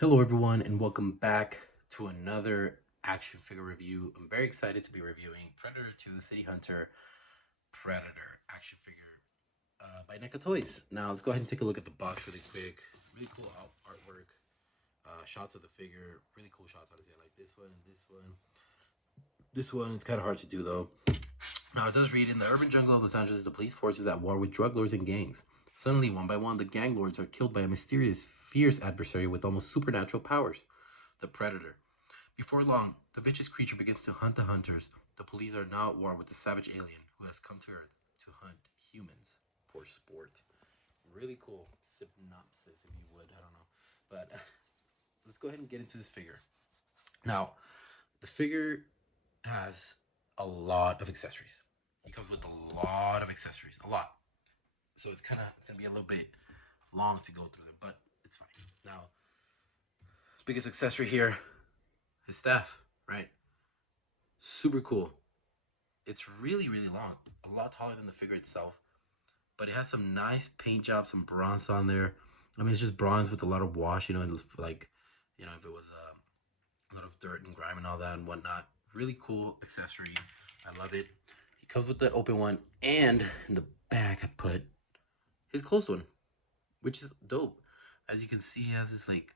Hello everyone and welcome back to another action figure review. I'm very excited to be reviewing Predator 2 City Hunter Predator action figure by NECA Toys. Now let's go ahead and take a look at the box really quick. Really cool artwork, shots of the figure, really cool shots. Honestly, I like this one and this one. This one is kind of hard to do though. Now it does read, in the urban jungle of Los Angeles, the police force is at war with drug lords and gangs. Suddenly, one by one, the gang lords are killed by a mysterious, fierce adversary with almost supernatural powers, the Predator. Before long, the vicious creature begins to hunt the hunters. The police are now at war with the savage alien who has come to Earth to hunt humans for sport. Really cool synopsis, if you would. I don't know. But let's go ahead and get into this figure. Now, the figure has a lot of accessories. He comes with a lot of accessories, a lot. So it's gonna be a little bit long to go through them, but it's fine. Now, biggest accessory here, his staff, right? Super cool. It's really long, a lot taller than the figure itself, but it has some nice paint job, some bronze on there. I mean, it's just bronze with a lot of wash, and like, if it was a lot of dirt and grime and all that and whatnot. Really cool accessory. I love it. He comes with the open one, and in the back I put his closed one, which is dope. As you can see, he has this like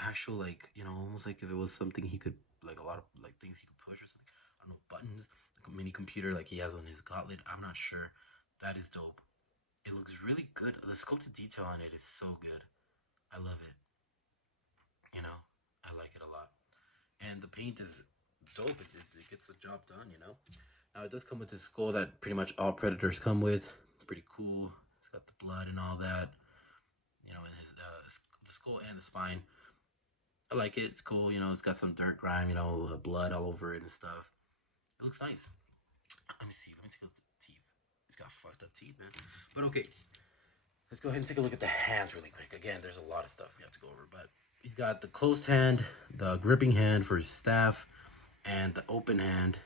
actual, like, almost like if it was something he could, like, a lot of like things he could push or something. I don't know, buttons, like a mini computer like he has on his gauntlet. I'm not sure. That is dope. It looks really good. The sculpted detail on it is so good. I love it. I like it a lot. And the paint is dope. It gets the job done. Now it does come with this skull that pretty much all Predators come with. It's pretty cool. It's got the blood and all that. In his the skull and the spine. I like it. It's cool. It's got some dirt grime. Blood all over it and stuff. It looks nice. Let me see. Let me take a look at the teeth. He's got fucked up teeth, man. But okay, let's go ahead and take a look at the hands really quick. Again, there's a lot of stuff we have to go over, but he's got the closed hand, the gripping hand for his staff, and the open hand.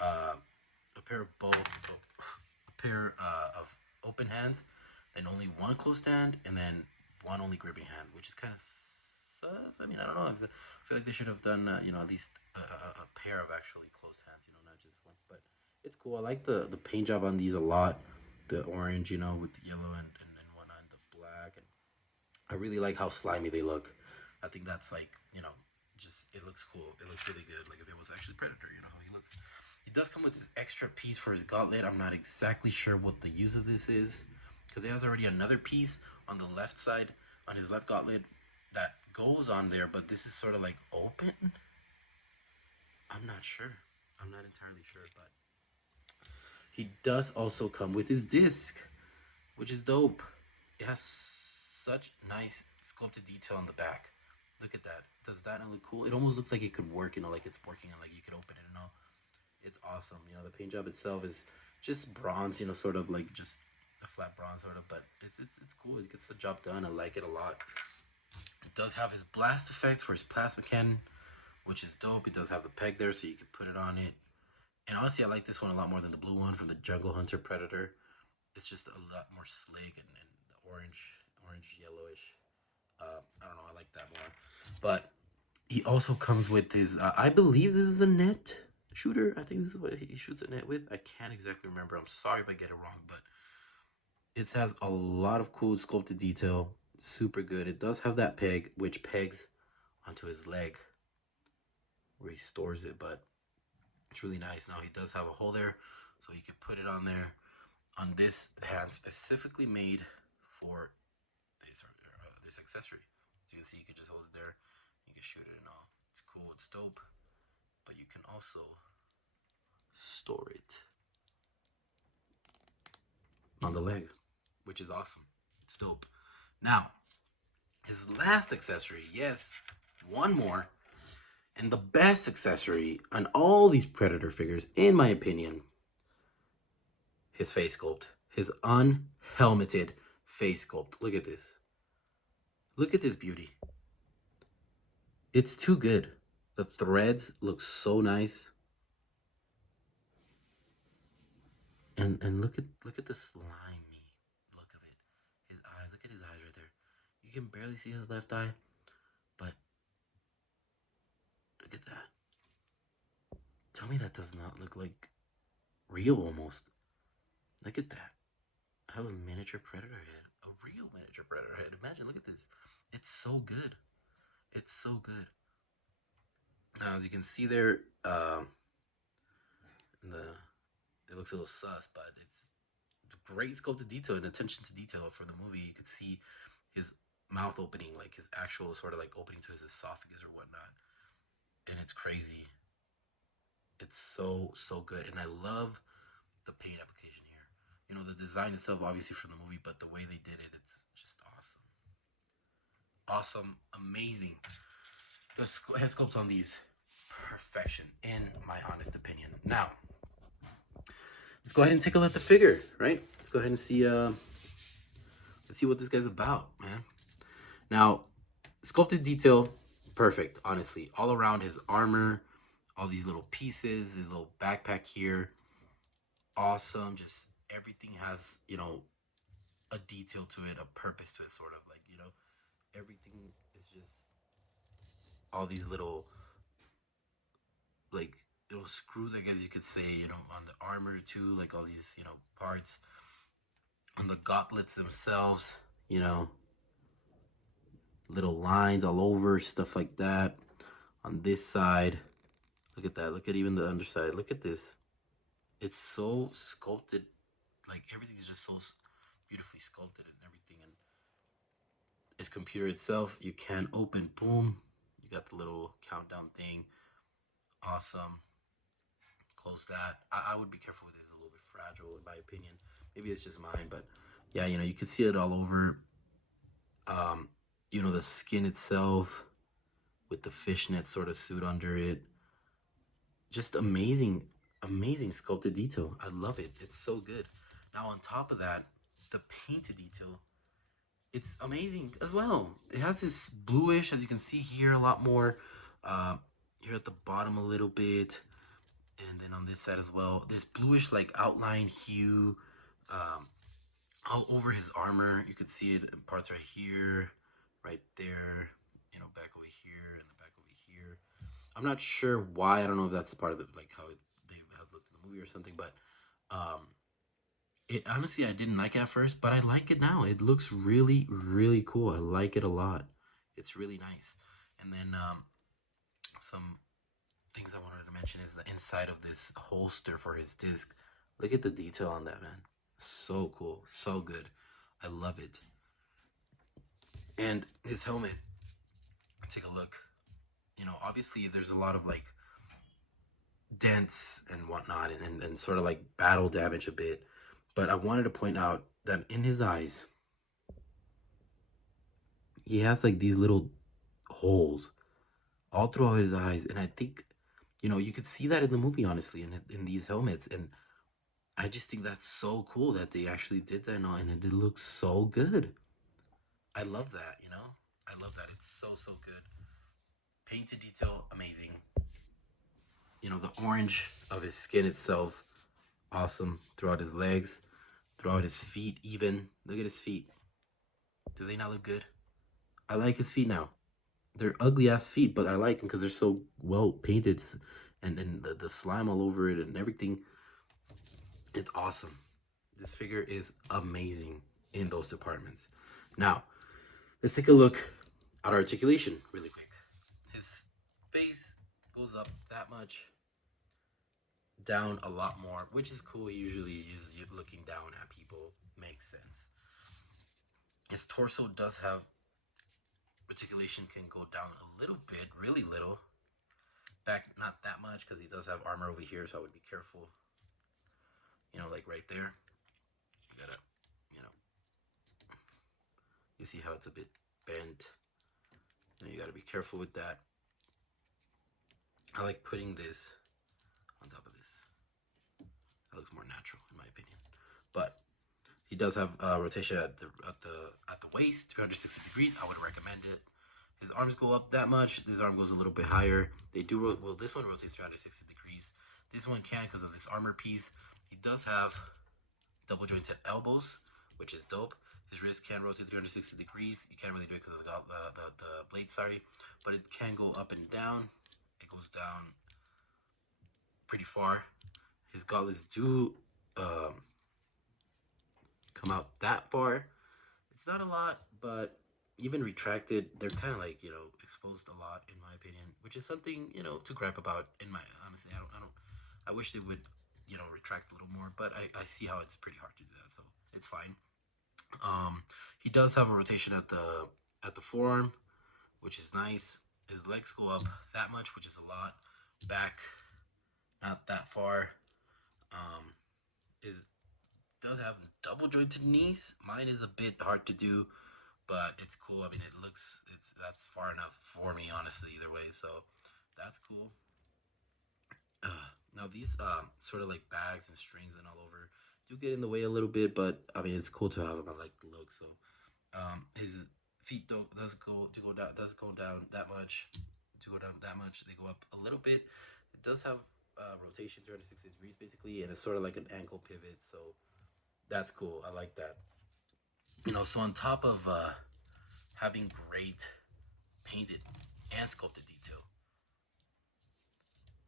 A pair of of open hands, then only one closed hand, and then one only gripping hand, which is kind of sus. I mean, I don't know. I feel like they should have done, at least a pair of actually closed hands, not just one. But it's cool. I like the paint job on these a lot. The orange, with the yellow and whatnot, and the black, and I really like how slimy they look. I think that's like, just, it looks cool. It looks really good. Like if it was actually Predator, how he looks. He does come with this extra piece for his gauntlet. I'm not exactly sure what the use of this is, because he has already another piece on the left side, on his left gauntlet, that goes on there, but this is sort of like open. I'm not sure. I'm not entirely sure, but he does also come with his disc, which is dope. It has such nice sculpted detail on the back. Look at that. Does that not look cool? It almost looks like it could work, like it's working and like you could open it and all. It's awesome. The paint job itself is just bronze, sort of like just a flat bronze sort of, but it's cool. It gets the job done. I like it a lot. It does have his blast effect for his plasma cannon, which is dope. It does have the peg there, so you can put it on it. And honestly, I like this one a lot more than the blue one from the Jungle Hunter Predator. It's just a lot more slick, and the orange yellowish. I don't know. I like that more. But he also comes with his. I believe this is a net shooter. I think this is what he shoots a net with. I can't exactly remember. I'm sorry if I get it wrong, but it has a lot of cool sculpted detail. Super good. It does have that peg, which pegs onto his leg where he stores it, but it's really nice. Now he does have a hole there, so you can put it on there. On this hand specifically made for this accessory. So you can see, you can just hold it there, you can shoot it and all. It's cool, it's dope. But you can also store it on the leg, which is awesome. It's dope. Now, his last accessory, yes, one more, and the best accessory on all these Predator figures, in my opinion, his face sculpt. His unhelmeted face sculpt. Look at this. Look at this beauty. It's too good. The threads look so nice. And look at the slimy look of it. His eyes, look at his eyes right there. You can barely see his left eye, Tell me that does not look like real almost. Look at that. I have a miniature predator head. A real miniature predator head. Imagine, look at this. It's so good. It's so good. Now, as you can see there, it looks a little sus, but it's great sculpted detail and attention to detail for the movie. You could see his mouth opening, like his actual sort of like opening to his esophagus or whatnot, and it's crazy. It's so good, and I love the paint application here. You know, the design itself, obviously from the movie, but the way they did it, it's just awesome, amazing. The head sculpts on these, perfection, in my honest opinion. Now, let's go ahead and take a look at the figure, right? Let's go ahead and see, let's see what this guy's about, man. Now, sculpted detail, perfect, honestly. All around his armor, all these little pieces, his little backpack here, awesome. Just everything has, you know, a detail to it, a purpose to it, sort of like, you know, everything is just all these little, like, little screws, I guess you could say, you know, on the armor too, like all these, you know, parts on the gauntlets themselves, you know, little lines all over, stuff like that. On this side, look at that. Look at even the underside. Look at this. It's so sculpted. Like, everything's just so beautifully sculpted and everything. And his computer itself, you can open, boom. You got the little countdown thing. Awesome. Close that. I would be careful with this. It's a little bit fragile, in my opinion. Maybe it's just mine, but yeah, you know, you can see it all over. You know, the skin itself with the fishnet sort of suit under it. Just amazing sculpted detail. I love it. It's so good. Now, on top of that, the painted detail, it's amazing as well. It has this bluish, as you can see here, a lot more. Here at the bottom a little bit. And then on this side as well, this bluish like outline hue all over his armor. You could see it in parts right here, right there, you know, back over here, and the back over here. I'm not sure why. I don't know if that's part of the, like, how they have looked in the movie or something, but it honestly, I didn't like it at first, but I like it now. It looks really cool. I like it a lot. It's really nice. And then some things I wanted to mention is the inside of this holster for his disc. Look at the detail on that, man. So cool, so good. I love it. And his helmet, take a look. You know, obviously there's a lot of like dents and whatnot, and sort of like battle damage a bit. But I wanted to point out that in his eyes, he has like these little holes all throughout his eyes. And I think, you know, you could see that in the movie, honestly, in these helmets. And I just think that's so cool that they actually did that now, and it looks so good. I love that, you know? I love that. It's so good. Painted detail, amazing. You know, the orange of his skin itself, awesome. Throughout his legs, throughout his feet even. Look at his feet. Do they not look good? I like his feet now. They're ugly ass feet, but I like them because they're so well painted, and the slime all over it and everything. It's awesome. This figure is amazing in those departments. Now, let's take a look at articulation really quick. His face goes up that much, down a lot more, which is cool. Usually is looking down at people. Makes sense. His torso does have articulation, can go down a little bit, really little. Back, not that much, because he does have armor over here, so I would be careful. You know, like right there. You gotta, you know, you see how it's a bit bent. And you gotta be careful with that. I like putting this on top of this. That looks more natural, in my opinion. But he does have rotation at the waist, 360 degrees. I would recommend it. His arms go up that much. This arm goes a little bit higher. They do, well, this one rotates 360 degrees. This one can because of this armor piece. He does have double jointed elbows, which is dope. His wrist can rotate 360 degrees. You can't really do it because of the blade, sorry. But it can go up and down. It goes down pretty far. His gauntlets do come out that far. It's not a lot, but even retracted, they're kind of like, you know, exposed a lot in my opinion, which is something, you know, to gripe about. In my honestly, I wish they would, you know, retract a little more, but I see how it's pretty hard to do that, so it's fine. He does have a rotation at the forearm, which is nice. His legs go up that much, which is a lot. Back, not that far. Is does have double jointed knees. Mine is a bit hard to do, but it's cool. I mean, that's far enough for me, honestly, either way. So that's cool. Now these sort of like bags and strings and all over do get in the way a little bit, but I mean it's cool to have them. I like the look. So his feet does go down that much. To go down that much, they go up a little bit. It does have rotation 360 degrees basically, and it's sort of like an ankle pivot. So that's cool. I like that. You know, so on top of having great painted and sculpted detail,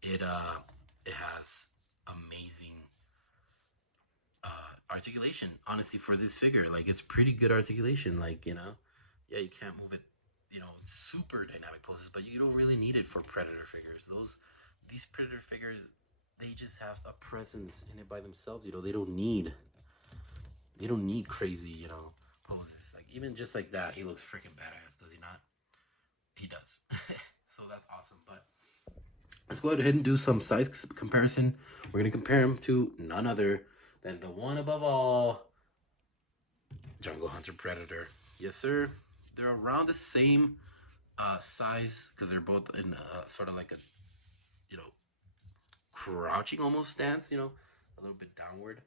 it has amazing articulation. Honestly, for this figure, like it's pretty good articulation. Like, you know, yeah, you can't move it, you know, super dynamic poses, but you don't really need it for Predator figures. These Predator figures, they just have a presence in it by themselves. You know, they don't need crazy, you know, poses. Like even just like that, he looks freaking badass, does he not? He does. So that's awesome. But let's go ahead and do some size comparison. We're gonna compare him to none other than the one above all, Jungle Hunter Predator. Yes, sir. They're around the same size because they're both in sort of like a, you know, crouching almost stance, you know, a little bit downward,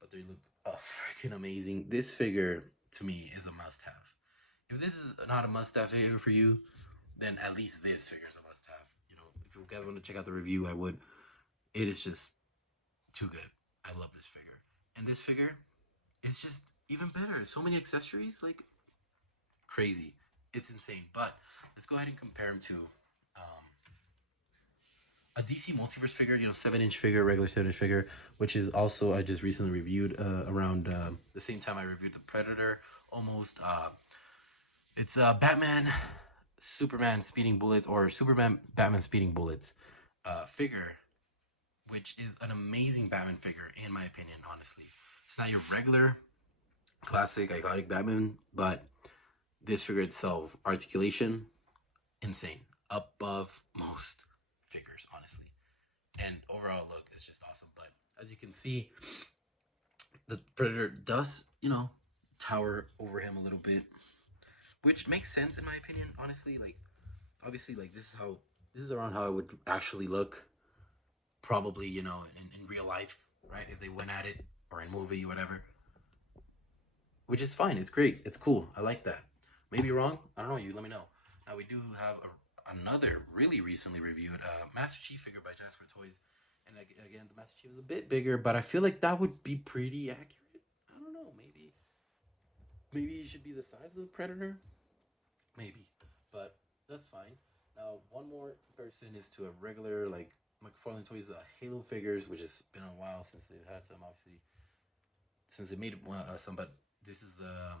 but they look freaking amazing. This figure to me is a must-have. If this is not a must-have figure for you, then at least this figure is a must-have. You know, if you guys want to check out the review, I would. It is just too good. I love this figure. And this figure is just even better. So many accessories, like crazy. It's insane. But let's go ahead and compare him to a DC Multiverse figure, you know, 7-inch figure, regular 7-inch figure, which is also, I just recently reviewed around the same time I reviewed the Predator, almost. It's Batman, Superman Speeding Bullets, or Superman, Batman Speeding Bullets figure, which is an amazing Batman figure, in my opinion, honestly. It's not your regular, classic, iconic Batman, but this figure itself, articulation, insane. Above most figures, honestly. And overall look is just awesome. But as you can see, the Predator does, you know, tower over him a little bit, which makes sense in my opinion, honestly. Like, obviously, like this is around how it would actually look, probably, you know, in real life, right? If they went at it, or in movie, whatever. Which is fine. It's great. It's cool. I like that. Maybe wrong. I don't know. You let me know. Now we do have another really recently reviewed Master Chief figure by Jasper Toys, and again, the Master Chief is a bit bigger, but I feel like that would be pretty accurate. I don't know. Maybe it should be the size of the Predator. Maybe, but that's fine. Now, one more comparison is to a regular, like, McFarlane Toys Halo figures, which has been a while since they've had some, obviously, since they made some, but this is the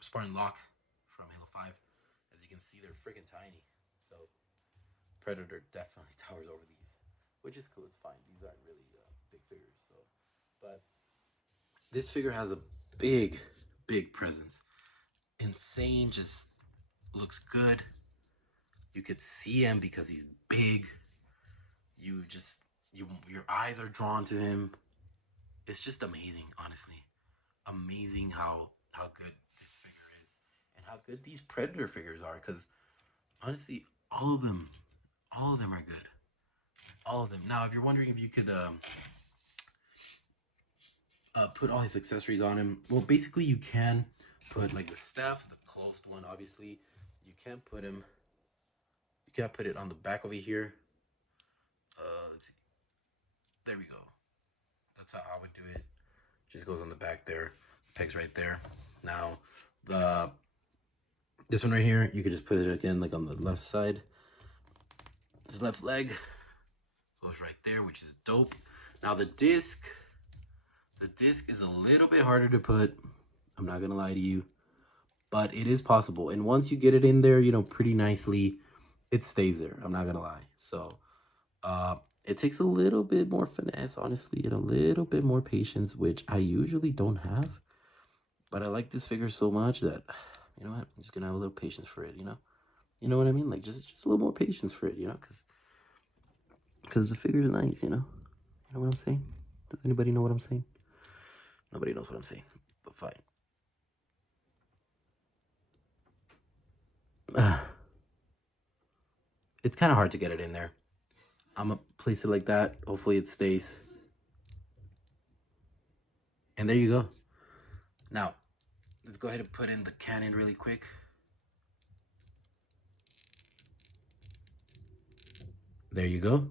Spartan Locke from Halo 5. As you can see, they're freaking tiny. So, Predator definitely towers over these, which is cool. It's fine. These aren't really big figures. So, but this figure has a big presence. Insane, just looks good. You could see him because he's big. Your eyes are drawn to him. It's just amazing, honestly. Amazing how good this figure is, and how good these Predator figures are. Because honestly, all of them are good. All of them. Now, if you're wondering if you could put all his accessories on him, well, basically you can put like the staff, the closed one, obviously. You can't put him. You can't put it on the back over here. Let's see. There we go. That's how I would do it. Just goes on the back there. Pegs right there. Now, this one right here, you could just put it again like on the left side. His left leg. goes right there, which is dope. Now the disc is a little bit harder to put. I'm not gonna lie to you, but it is possible. And once you get it in there, you know, pretty nicely, it stays there. I'm not gonna lie. So it takes a little bit more finesse, honestly, and a little bit more patience, which I usually don't have. But I like this figure so much that, you know what, I'm just gonna have a little patience for it, you know? You know what I mean? Like, just a little more patience for it, you know? Because the figure's nice, you know? You know what I'm saying? Does anybody know what I'm saying? Nobody knows what I'm saying, but fine. It's kind of hard to get it in there. I'm gonna place it like that. Hopefully it stays. And there you go. Now, let's go ahead and put in the cannon really quick. There you go.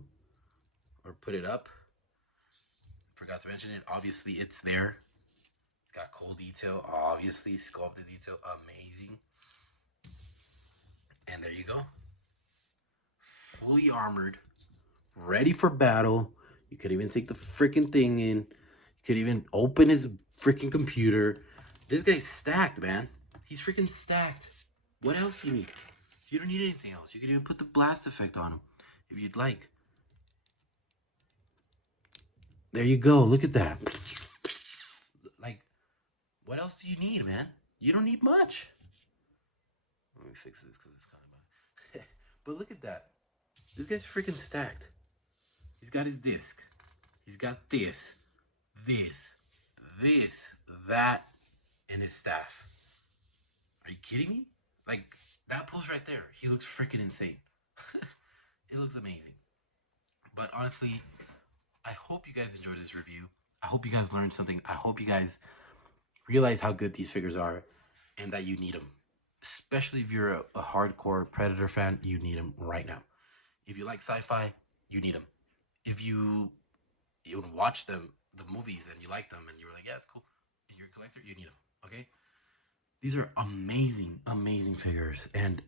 Or put it up. Forgot to mention it. Obviously, it's there. It's got coal detail. Obviously, sculpted detail. Amazing. And there you go. Fully armored. Ready for battle. You could even take the freaking thing in. You could even open his freaking computer. This guy's stacked, man. He's freaking stacked. What else do you need? You don't need anything else. You can even put the blast effect on him if you'd like. There you go. Look at that. Like, what else do you need, man? You don't need much. Let me fix this because it's kind of bad. But look at that. This guy's freaking stacked. He's got his disc. He's got this, that, and his staff. Are you kidding me? Like, that pose right there, he looks freaking insane. It looks amazing. But honestly, I hope you guys enjoyed this review. I hope you guys learned something. I hope you guys realize how good these figures are and that you need them. Especially if you're a hardcore Predator fan, you need them right now. If you like sci-fi, you need them. If you watch the movies and you like them and you're like, yeah, it's cool, and you're a collector, you need them, okay? These are amazing, amazing figures. And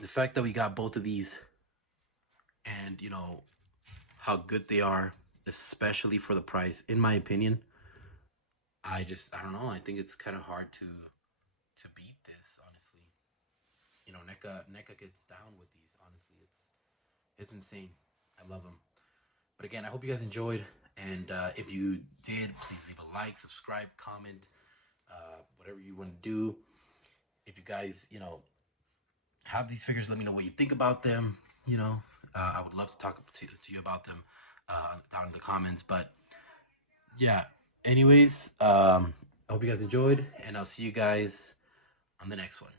the fact that we got both of these and, you know, how good they are, especially for the price, in my opinion, I don't know. I think it's kind of hard to beat this, honestly. You know, NECA gets down with these, honestly. It's insane. I love them. But again, I hope you guys enjoyed. And if you did, please leave a like, subscribe, comment, whatever you want to do. If you guys, you know, have these figures, let me know what you think about them. You know, I would love to talk to you about them down in the comments. But yeah, anyways, I hope you guys enjoyed, and I'll see you guys on the next one.